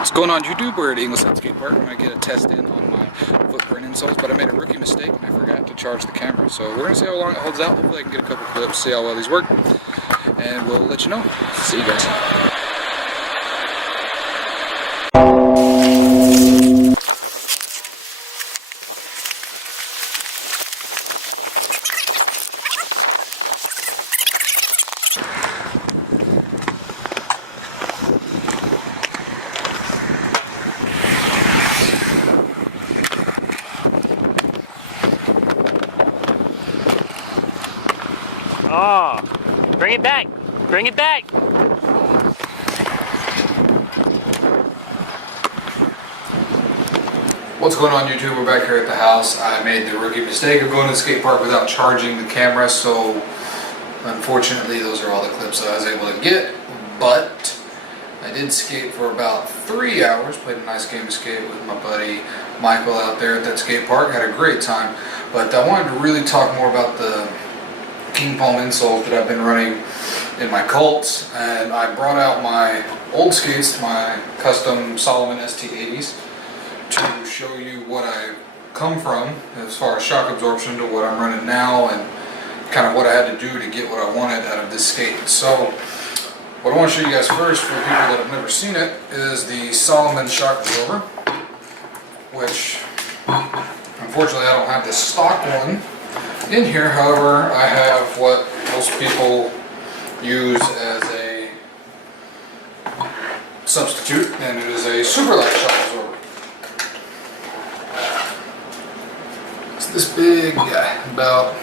What's going on YouTube? We're at Ingleside Skate Park. I'm going to get a test in on my footprint insoles, but I made a rookie mistake and I forgot to charge the camera. So we're going to see how long it holds out. Hopefully I can get a couple clips, see how well these work, and we'll let you know. See you guys. Oh, bring it back. Bring it back. What's going on YouTube? We're back here at the house. I made the rookie mistake of going to the skate park without charging the camera, so unfortunately those are all the clips I was able to get, but I did skate for about 3 hours, played a nice game of skate with my buddy Michael out there at that skate park, had a great time. But I wanted to really talk more about the Kingfoam insoles that I've been running in my Colts, and I brought out my old skates, my custom Solomon ST80s, to show you what I've come from as far as shock absorption to what I'm running now and kind of what I had to do to get what I wanted out of this skate. So what I want to show you guys first, for the people that have never seen it, is the Solomon shock absorber, which unfortunately I don't have the stock one in here. However, I have what most people use as a substitute, and it is a super light shock absorber. It's this big guy, about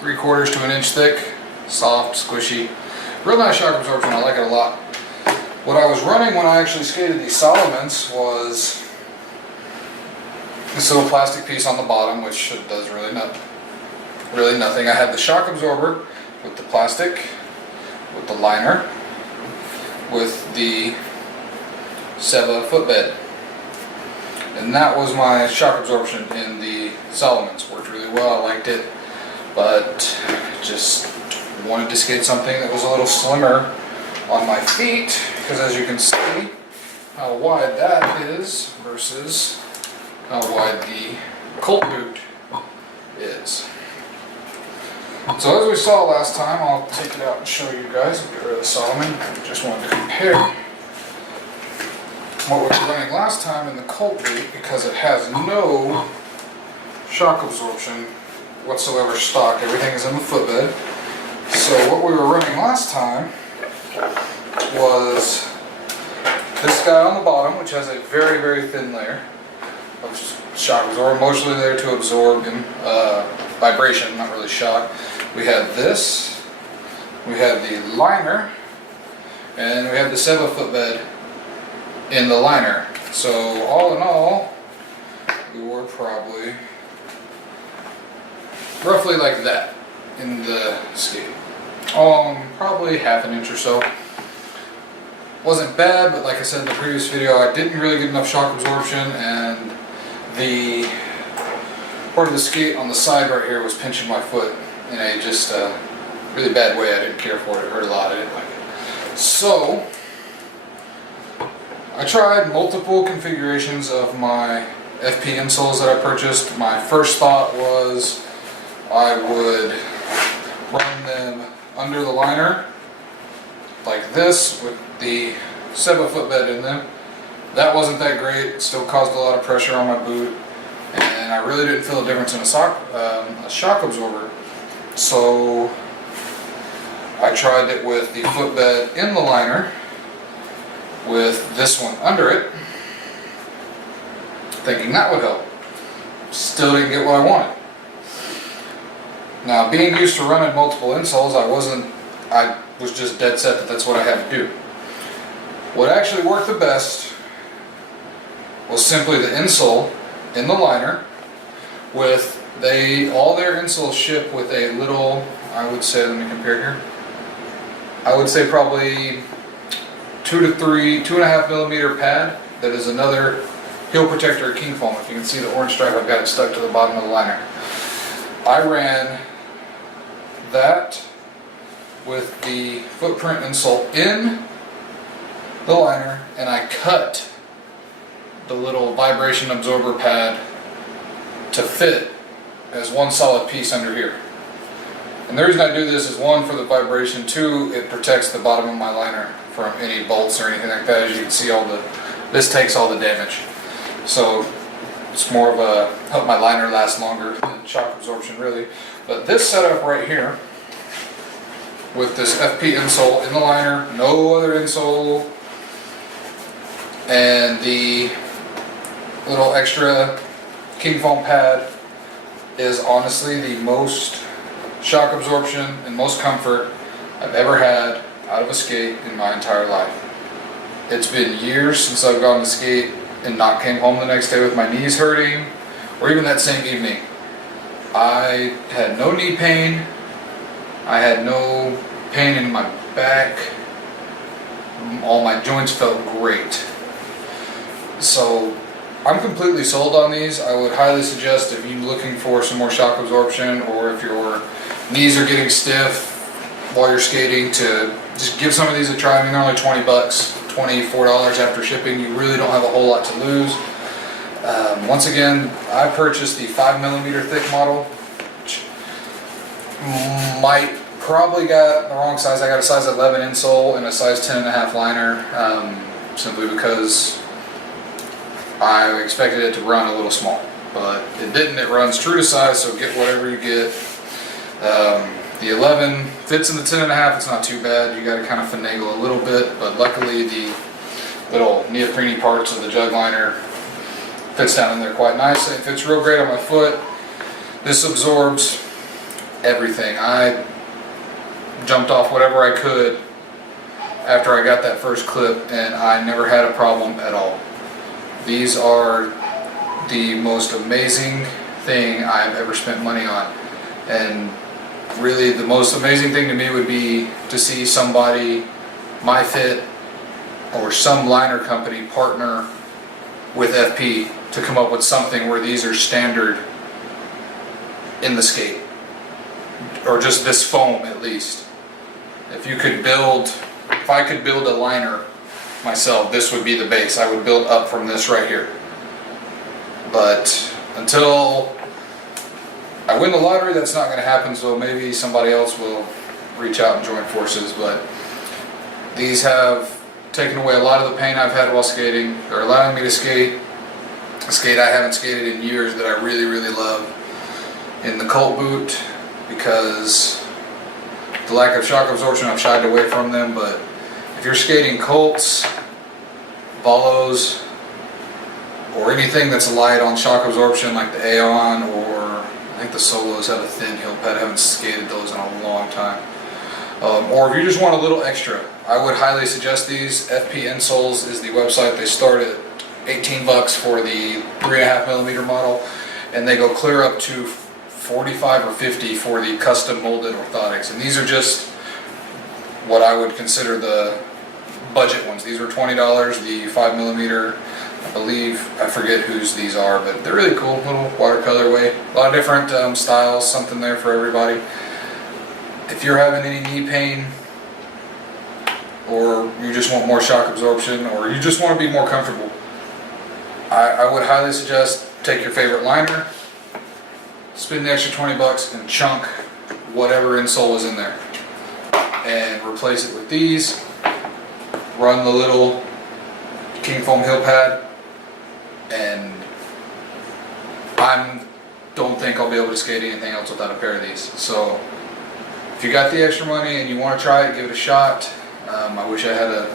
3/4 to an inch thick, soft, squishy, real nice shock absorption. I like it a lot. What I was running when I actually skated these Solomons was this little plastic piece on the bottom, which does really nothing. I had the shock absorber with the plastic, with the liner, with the Seba footbed, and that was my shock absorption in the Solomons. Worked really well, I liked it, but just wanted to skate something that was a little slimmer on my feet, because as you can see how wide that is versus how wide the Colt boot is. So as we saw last time, I'll take it out and show you guys. I'll get rid of the Solomon. Just wanted to compare what we were running last time in the Colt boot, because it has no shock absorption whatsoever stock. Everything is in the footbed. So what we were running last time was this guy on the bottom, which has a very, very thin layer of shock absorber, mostly there to absorb vibration, not really shock. We had this, we had the liner, and we had the Seba footbed in the liner. So all in all, we were probably roughly like that in the skate. Probably half an inch or so. Wasn't bad, but like I said in the previous video, I didn't really get enough shock absorption, and the part of the skate on the side right here was pinching my foot in a just really bad way. I didn't care for it. It hurt a lot. I didn't like it. So I tried multiple configurations of my FP insoles that I purchased. My first thought was I would run them under the liner like this with the Seba footbed in them. That wasn't that great. It still caused a lot of pressure on my boot, and I really didn't feel a difference in a shock absorber. So I tried it with the footbed in the liner with this one under it, thinking that would help. Still didn't get what I wanted. Now, being used to running multiple insoles, I was just dead set that that's what I had to do. What actually worked the best was simply the insole in the liner with all their insoles ship with a little, I would say, let me compare here, I would say probably 2.5 millimeter pad that is another heel protector Kingfoam. If you can see the orange stripe, I've got it stuck to the bottom of the liner. I ran that with the footprint insole in the liner, and I cut the little vibration absorber pad to fit as one solid piece under here. And the reason I do this is, one, for the vibration, two, it protects the bottom of my liner from any bolts or anything like that. As you can see, this takes all the damage. So it's more of a help my liner last longer than shock absorption really. But this setup right here, with this FP insole in the liner, no other insole, and the little extra Kingfoam pad, is honestly the most shock absorption and most comfort I've ever had out of a skate in my entire life. It's been years since I've gone to skate and not came home the next day with my knees hurting, or even that same evening. I had no knee pain, I had no pain in my back, all my joints felt great. So I'm completely sold on these. I would highly suggest, if you're looking for some more shock absorption, or if your knees are getting stiff while you're skating, to just give some of these a try. I mean, they're only 20 bucks, $24 after shipping. You really don't have a whole lot to lose. Once again, I purchased the 5mm thick model, which might probably got the wrong size. I got a size 11 insole and a size 10.5 liner, simply because I expected it to run a little small, but it didn't. It runs true to size, so get whatever you get. The 11 fits in the 10.5. It's not too bad. You got to kind of finagle a little bit, but luckily the little neoprene parts of the jug liner fits down in there quite nicely. It fits real great on my foot. This absorbs everything. I jumped off whatever I could after I got that first clip, and I never had a problem at all. These are the most amazing thing I've ever spent money on. And really the most amazing thing to me would be to see somebody, my fit or some liner company, partner with FP to come up with something where these are standard in the skate, or just this foam at least. If I could build a liner myself, this would be the base. I would build up from this right here. But until I win the lottery, that's not going to happen, so maybe somebody else will reach out and join forces. But these have taken away a lot of the pain I've had while skating. They're allowing me to skate a skate I haven't skated in years that I really, really love in the Colt boot, because the lack of shock absorption, I've shied away from them. But if you're skating Colts, Volos, or anything that's light on shock absorption like the Aeon, or I think the Solos have a thin heel pad, I haven't skated those in a long time. Or if you just want a little extra, I would highly suggest these. FP Insoles is the website. They start at 18 bucks for the 3.5mm model, and they go clear up to 45 or 50 for the custom molded orthotics. And these are just what I would consider the budget ones. These were $20, the 5mm. I forget whose these are, but they're really cool. Little watercolor way. A lot of different styles, something there for everybody. If you're having any knee pain, or you just want more shock absorption, or you just want to be more comfortable, I would highly suggest take your favorite liner, spend the extra 20 bucks and chunk whatever insole is in there, and replace it with these. Run the little Kingfoam heel pad, and I don't think I'll be able to skate anything else without a pair of these. So if you got the extra money and you want to try it, give it a shot. I wish I had a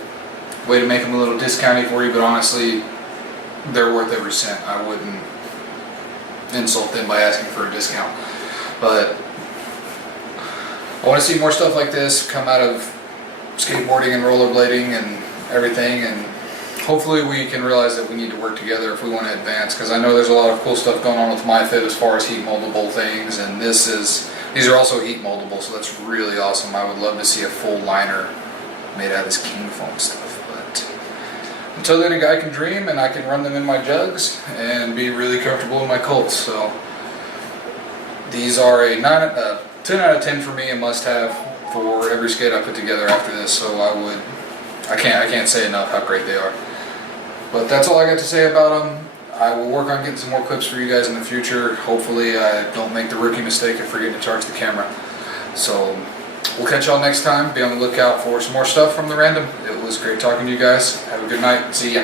way to make them a little discounty for you, but honestly, they're worth every cent. I wouldn't insult them by asking for a discount. But I want to see more stuff like this come out of skateboarding and rollerblading and everything, and hopefully we can realize that we need to work together if we want to advance, because I know there's a lot of cool stuff going on with my fit as far as heat moldable things, and these are also heat moldable, so that's really awesome. I would love to see a full liner made out of this Kingfoam stuff, but until then, a guy can dream, and I can run them in my jugs and be really comfortable in my Colts. So these are a 10 out of 10 for me, a must-have for every skate I put together after this. So I can't say enough how great they are. But that's all I got to say about them. I will work on getting some more clips for you guys in the future. Hopefully I don't make the rookie mistake of forgetting to charge the camera. So we'll catch y'all next time. Be on the lookout for some more stuff from the Random. It was great talking to you guys. Have a good night. See ya.